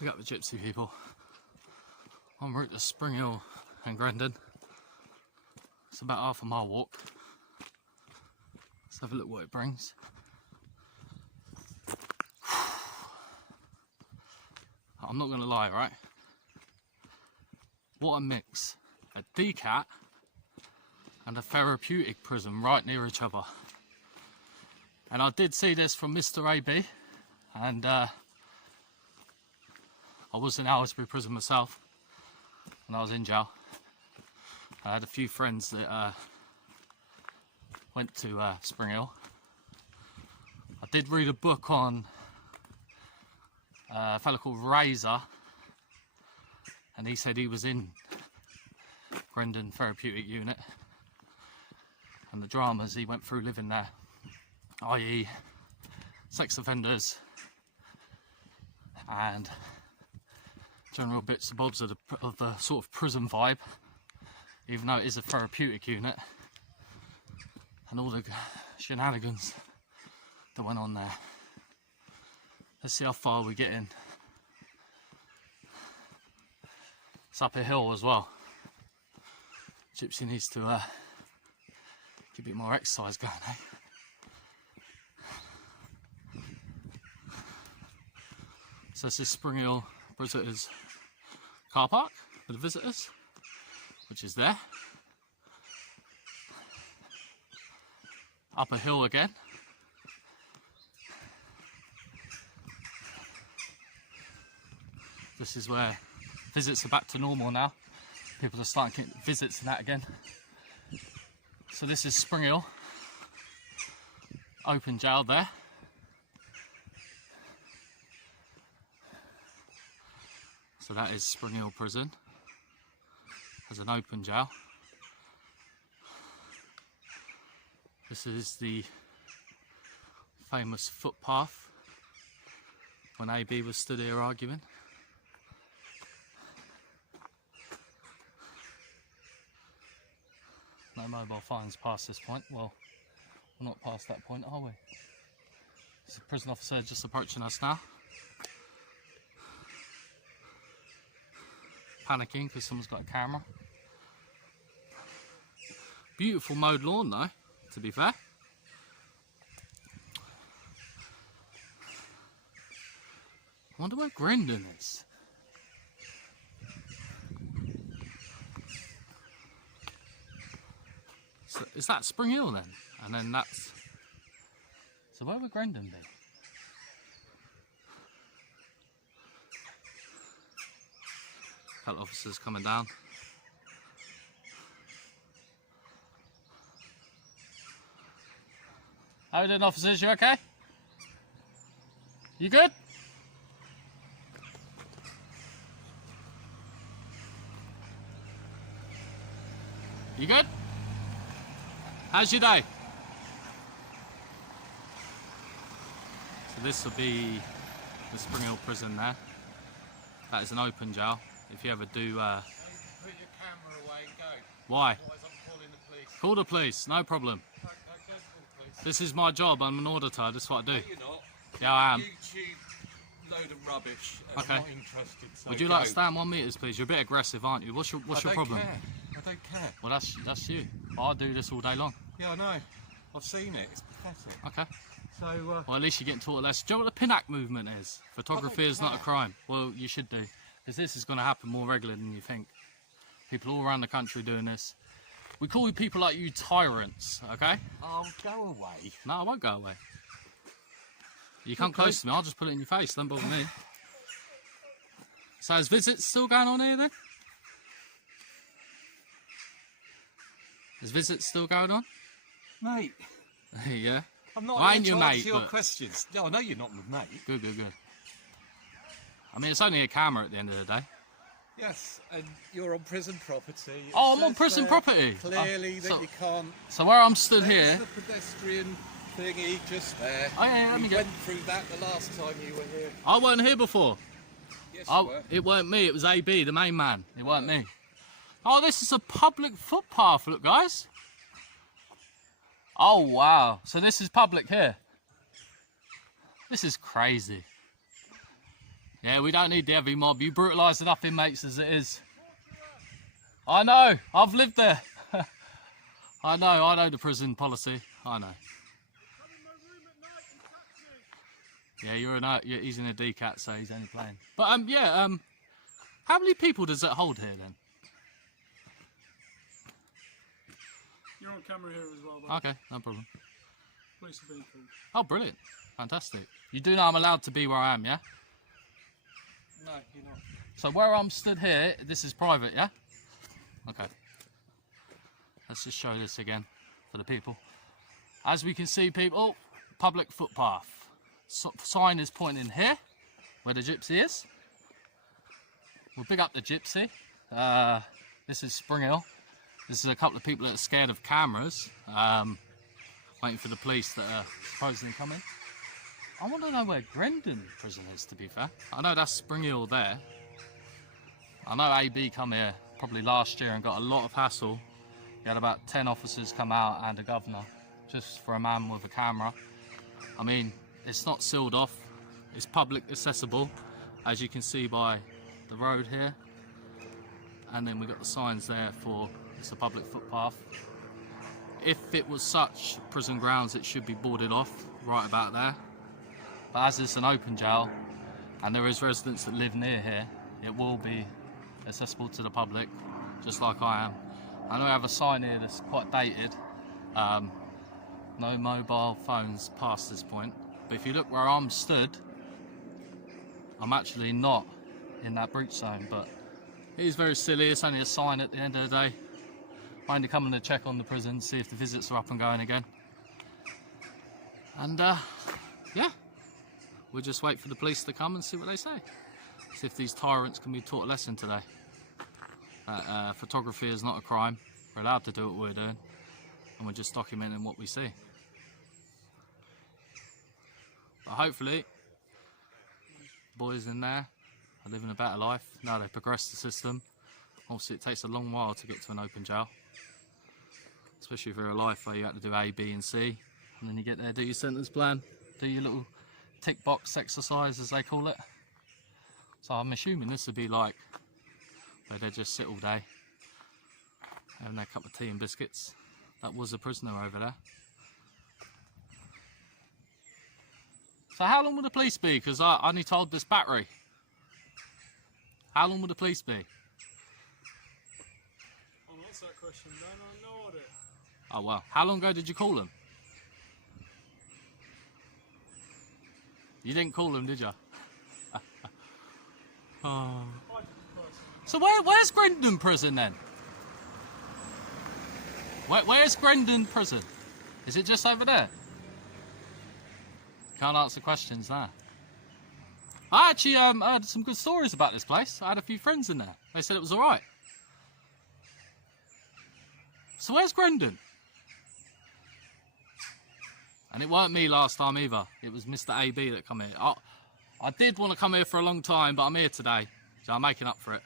Pick up the gypsy people. En route to Springhill and Grendon. It's about half a mile walk. Let's have a look what it brings. I'm not going to lie, right? What a mix. A decat and a therapeutic prism right near each other. And I did see this from Mr. AB, and I was in Owlsbury prison myself when I was in jail. I had a few friends that went to Springhill. I did read a book on a fellow called Razor, and he said he was in Grendon Therapeutic Unit, and the dramas he went through living there, i.e. sex offenders and general bits and bobs of the sort of prison vibe, even though it is a therapeutic unit, and all the shenanigans that went on there. Let's see how far we get in. It's up a hill as well. Gypsy needs to get a bit more exercise going, eh? So this is Springhill Visitors Car Park for the visitors, which is there. Up a hill again. This is where visits are back to normal now. People are starting to get visits and that again. So this is Springhill, open jail there. So that is Springhill Prison as an open jail. This is the famous footpath when AB was stood here arguing. No mobile phones past this point. Well, we're not past that point, are we? There's a prison officer just approaching us now. Panicking because someone's got a camera. Beautiful mowed lawn though, to be fair. I wonder where Grendon is. So is that Springhill then? And then that's... So where would Grendon be? Couple officers coming down. How you doing, officers? You okay? You good? You good? How's your day? So this will be the Springhill prison there. That is an open jail. If you ever do... Put your camera away and go. Why? Otherwise I'm calling the police. Call the police, no problem. Don't call the police. This is my job, I'm an auditor, that's what I do. No, you're not. Yeah, I am. YouTube load of rubbish. Okay. I'm not interested. So Would you like to stand 1 metre, please? You're a bit aggressive, aren't you? What's your problem? I don't care. Well, that's you. I do this all day long. Yeah, I know. I've seen it. It's pathetic. Okay. So, Well, at least you're getting taught a lesson. Do you know what the PINAC movement is? Photography is not a care. crime. Well, you should do. Because this is going to happen more regularly than you think. People all around the country doing this. We call people like you tyrants, okay? I'll go away. No, I won't go away. You come close to me, I'll just put it in your face. Don't bother me. So is visits still going on here then? Is visits still going on? Mate, Yeah. I'm not I ain't here your to mate, answer your but- questions. No, I know you're not my mate. Good, good, good. I mean, it's only a camera at the end of the day. Yes, and you're on prison property. It Oh, I'm on says prison there property. Clearly that so- you can't. So where I'm stood There's here... the pedestrian thingy just there. Oh, yeah, let me We get... went through that the last time you were here. I weren't here before. Yes, you were. It weren't me, it was AB, the main man. It weren't me. Oh, this is a public footpath, look guys. Oh wow, so this is public here. This is crazy. Yeah, we don't need the heavy mob. You brutalise enough inmates as it is. I know. I've lived there. I know the prison policy. I know. Yeah, he's in a DCAT, so he's only playing. But how many people does it hold here then? You're on camera here as well, buddy. Okay, no problem. Police are being called. Oh, brilliant. Fantastic. You do know I'm allowed to be where I am, yeah? No, you're not. So where I'm stood here, this is private, yeah? Okay. Let's just show this again for the people. As we can see, people, public footpath. Sign is pointing here, where the gypsy is. We'll pick up the gypsy. This is Springhill. This is a couple of people that are scared of cameras, waiting for the police that are supposedly coming. I want to know where Grendon prison is, to be fair. I know that's Springhill there. I know AB come here probably last year and got a lot of hassle. He had about 10 officers come out and a governor, just for a man with a camera. I mean, it's not sealed off. It's public accessible, as you can see by the road here. And then we got the signs there for it's a public footpath. If it was such prison grounds, it should be boarded off right about there. But as it's an open jail and there is residents that live near here, it will be accessible to the public, just like I am. I know I have a sign here that's quite dated. No mobile phones past this point. But if you look where I'm stood, I'm actually not in that breach zone, but it is very silly. It's only a sign at the end of the day. I'm only coming to check on the prison, see if the visits are up and going again. And yeah, we'll just wait for the police to come and see what they say. See if these tyrants can be taught a lesson today. Photography is not a crime. We're allowed to do what we're doing, and we're just documenting what we see. But hopefully, boys in there are living a better life. Now they've progressed the system. Obviously it takes a long while to get to an open jail, especially if you're a life where you have to do A, B and C, and then you get there, do your sentence plan, do your little tick box exercise as they call it. So I'm assuming this would be like where they just sit all day having their cup of tea and biscuits. That was a prisoner over there. So how long will the police be? Because I need to hold this battery. How long will the police be? I'll answer that question. No idea. Oh well. How long ago did you call them? You didn't call them, did you? Oh. So where's Grendon prison then? Where's Grendon prison? Is it just over there? Can't answer questions now. I actually heard some good stories about this place. I had a few friends in there. They said it was alright. So where's Grendon? And it weren't me last time either. It was Mr. AB that come here. I did want to come here for a long time, but I'm here today. So I'm making up for it.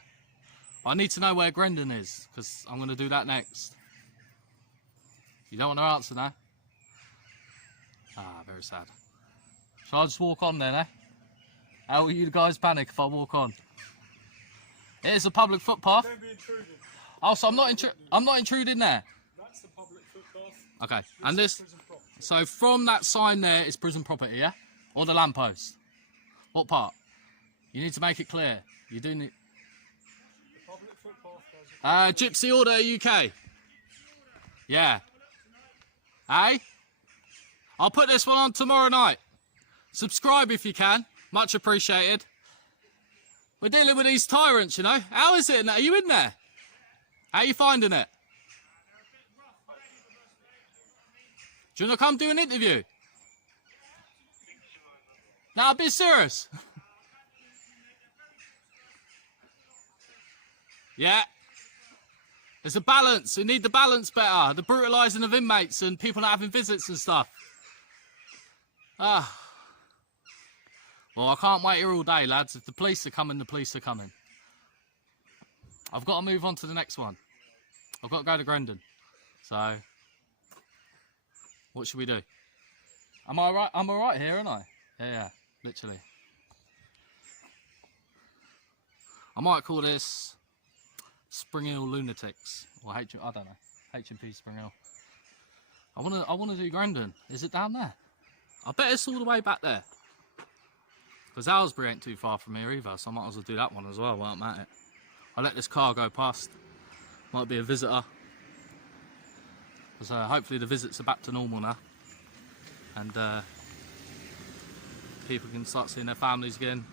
I need to know where Grendon is, because I'm going to do that next. You don't want to answer now? Ah, very sad. Shall I just walk on then, eh? How will you guys panic if I walk on? It is a public footpath. Don't be intruding. Oh, so I'm not intruding there. That's the public footpath. Okay, and this. Prison property. So from that sign there is prison property, yeah? Or the lamppost? What part? You need to make it clear. You do need. The public footpath has Gypsy Order UK. Yeah. Hey? I'll put this one on tomorrow night. Subscribe if you can. Much appreciated. We're dealing with these tyrants, you know. How is it? Are you in there? How are you finding it? Do you want to come do an interview? No, I'll be serious. Yeah. There's a balance. We need the balance better. The brutalising of inmates and people not having visits and stuff. Ah. Well, I can't wait here all day, lads. If the police are coming, the police are coming. I've got to move on to the next one. I've got to go to Grendon. So, what should we do? Am I right? I'm all right here, aren't I? Yeah, literally. I might call this Springhill Lunatics, or I don't know, Hmp Springhill. I wanna do Grendon. Is it down there? I bet it's all the way back there. Because Aylesbury ain't too far from here either, so I might as well do that one as well while I'm at it. I'll let this car go past. Might be a visitor. Because hopefully the visits are back to normal now. And people can start seeing their families again.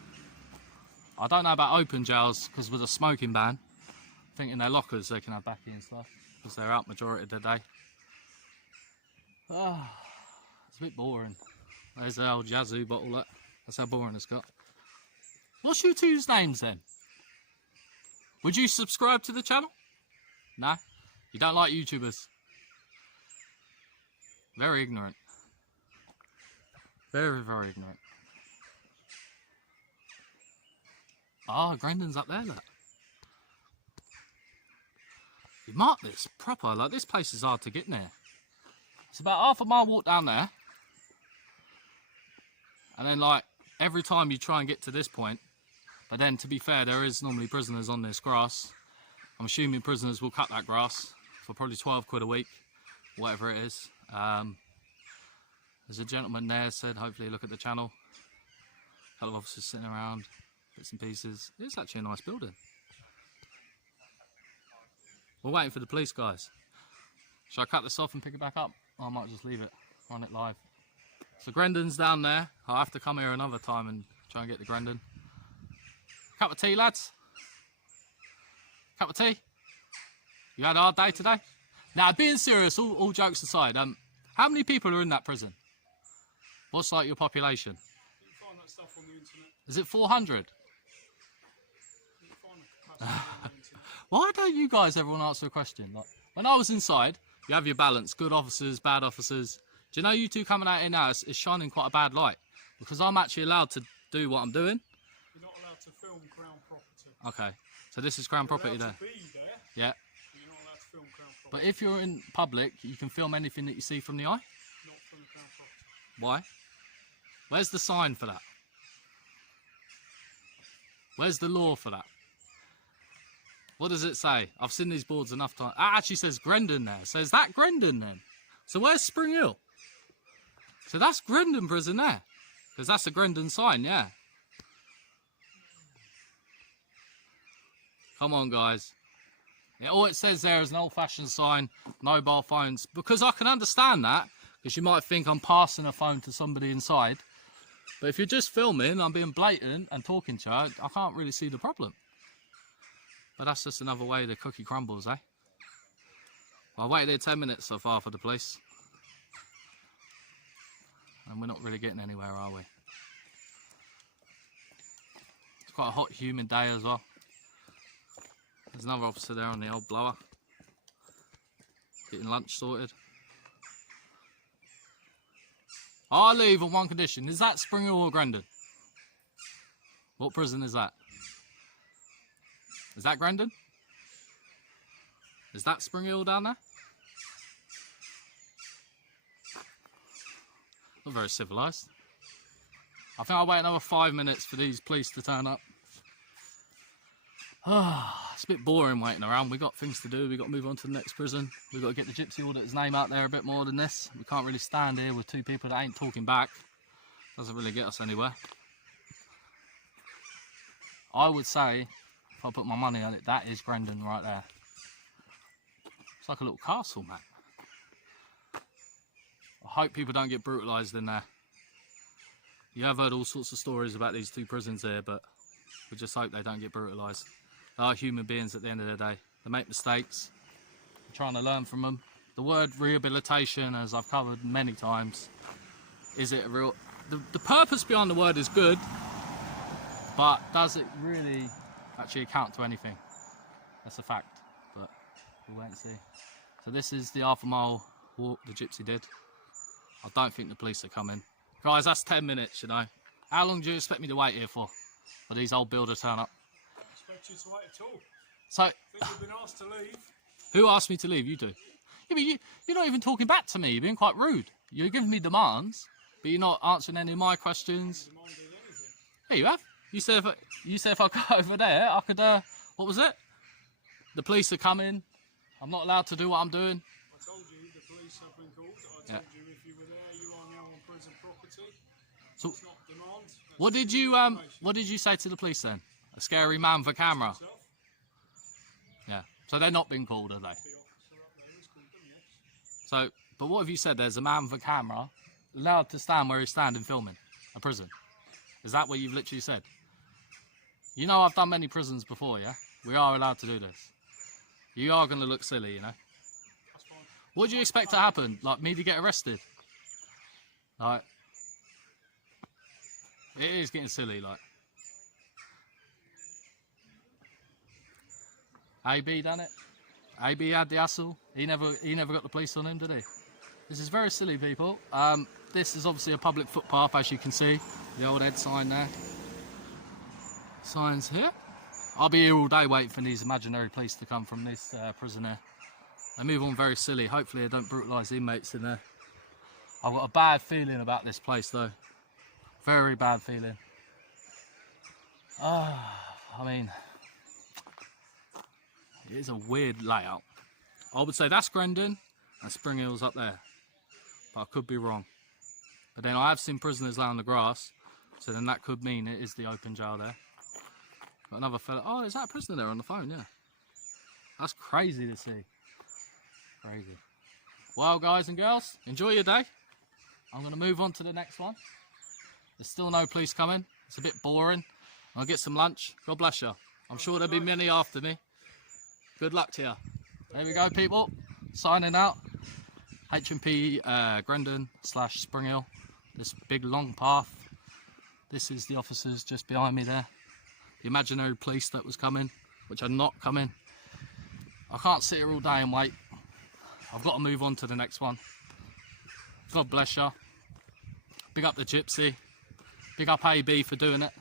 I don't know about open jails, because with a smoking ban, I think in their lockers they can have baccy and stuff, because they're out majority of the day. It's a bit boring. There's the old Yazoo bottle, that's how boring it's got. What's you two's names then? Would you subscribe to the channel? No? You don't like YouTubers? Very ignorant. Very, very ignorant. Ah, Grendon's up there, look. You mark this proper, like this place is hard to get near. It's about half a mile walk down there. And then like, every time you try and get to this point, but then to be fair, there is normally prisoners on this grass. I'm assuming prisoners will cut that grass for probably 12 quid a week, whatever it is. There's a gentleman there said, hopefully look at the channel. A couple of officers sitting around, bits and pieces. It's actually a nice building. We're waiting for the police guys. Shall I cut this off and pick it back up? Or I might just leave it, run it live. So Grendon's down there. I'll have to come here another time and try and get the Grendon. Cup of tea, lads? Cup of tea? You had a hard day today? Now, being serious, all jokes aside, how many people are in that prison? What's like your population? You can find that stuff on the internet. Is it 400? You can find the capacity on the internet. Why don't you guys everyone answer a question? Like, when I was inside, you have your balance, good officers, bad officers. Do you know you two coming out here now is shining quite a bad light? Because I'm actually allowed to do what I'm doing. You're not allowed to film Crown property. Okay, so this is Crown property You're there. allowed to be there. Yeah. You're not allowed to film Crown property. But if you're in public, you can film anything that you see from the eye. Not from the Crown property. Why? Where's the sign for that? Where's the law for that? What does it say? I've seen these boards enough times. It actually says Grendon there. So is that Grendon then? So where's Springhill? So that's Grendon prison there. Because that's a Grendon sign, yeah. Come on, guys. Yeah, all it says there is an old-fashioned sign, mobile phones. Because I can understand that. Because you might think I'm passing a phone to somebody inside. But if you're just filming, I'm being blatant and talking to you, I can't really see the problem. But that's just another way the cookie crumbles, eh? Well, I waited here 10 minutes so far for the police. And we're not really getting anywhere, are we? It's quite a hot, humid day as well. There's another officer there on the old blower. Getting lunch sorted. I'll leave on one condition. Is that Springhill or Grendon? What prison is that? Is that Grendon? Is that Springhill down there? Not very civilised. I think I'll wait another 5 minutes for these police to turn up. It's a bit boring waiting around. We've got things to do. We've got to move on to the next prison. We've got to get the gypsy auditor's name out there a bit more than this. We can't really stand here with two people that ain't talking back. Doesn't really get us anywhere. I would say, if I put my money on it, that is Grendon right there. It's like a little castle, man. I hope people don't get brutalised in there. You have heard all sorts of stories about these two prisons here, but we just hope they don't get brutalised. They are human beings at the end of the day. They make mistakes. We're trying to learn from them. The word rehabilitation, as I've covered many times, is it real? The purpose behind the word is good, but does it really actually account to anything? That's a fact, but we'll wait and see. So this is the half a mile walk the gypsy did. I don't think the police are coming. Guys, that's 10 minutes, you know. How long do you expect me to wait here for these old builders turn up? I expect you to wait at all. So, I think you've been asked to leave. Who asked me to leave? You do. Yeah, but you're not even talking back to me. You're being quite rude. You're giving me demands, but you're not answering any of my questions. Demanding anything. Yeah, you have. You said if I go over there, I could. What was it? The police are coming. I'm not allowed to do what I'm doing. I told you the police have been called. I Yeah. told you if you were there, you are now on prison property. So It's not demand. That's what did you information. What did you say to the police then? A scary man with a camera. Yourself, Yeah. So they're not being called, are they? the officer up there has called them, yes. So, but what have you said? There's a man with a camera allowed to stand where he's standing filming a prison. Is that what you've literally said? You know I've done many prisons before, yeah? We are allowed to do this. You are going to look silly, you know? That's fine. What do you expect to happen? Like me to get arrested? Like, it is getting silly, like. AB done it. AB had the hassle. He never got the police on him, did he? This is very silly, people. This is obviously a public footpath, as you can see. The old Ed sign there. Signs here. I'll be here all day waiting for these imaginary police to come from this prison here. They move on very silly. Hopefully they don't brutalise inmates in there. I've got a bad feeling about this place though. Very bad feeling. I mean, it is a weird layout. I would say that's Grendon and Springhill's up there. But I could be wrong. But then I have seen prisoners lay on the grass. So then that could mean it is the open jail there. Got another fella. Oh, is that a prisoner there on the phone? Yeah. That's crazy to see. Crazy. Well, guys and girls, enjoy your day. I'm going to move on to the next one. There's still no police coming. It's a bit boring. I'll get some lunch. God bless you. I'm sure there'll be many after me. Good luck to you. There we go, people. Signing out. Hmp Grendon / Springhill. This big long path. This is the officers just behind me there. The imaginary police that was coming, which are not coming. I can't sit here all day and wait. I've got to move on to the next one. God bless you. Big up the gypsy. Big up AB for doing it.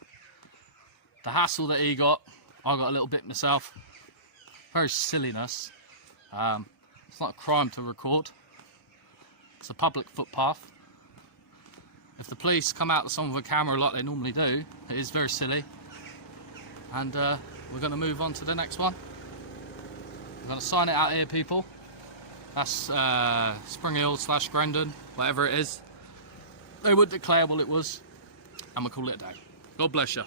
The hassle that he got, I got a little bit myself. Very silliness. It's not a crime to record. It's a public footpath. If the police come out to someone with a camera like they normally do, it is very silly. And we're going to move on to the next one. I'm going to sign it out here, people. That's Springhill / Grendon, whatever it is. They would declare what it was, and we'll call it a day. God bless you.